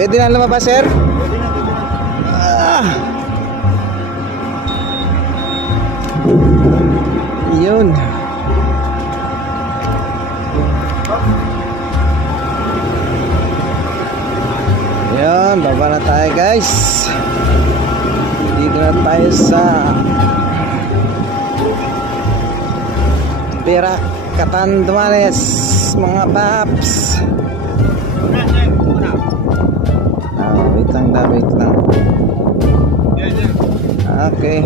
Pwede na lumabas, sir? Ah. Yun. Yan, baba na tayo guys. Dito na tayo sa Perak Catanduanes mga paps. Wait lang daw, wait lang. Okay.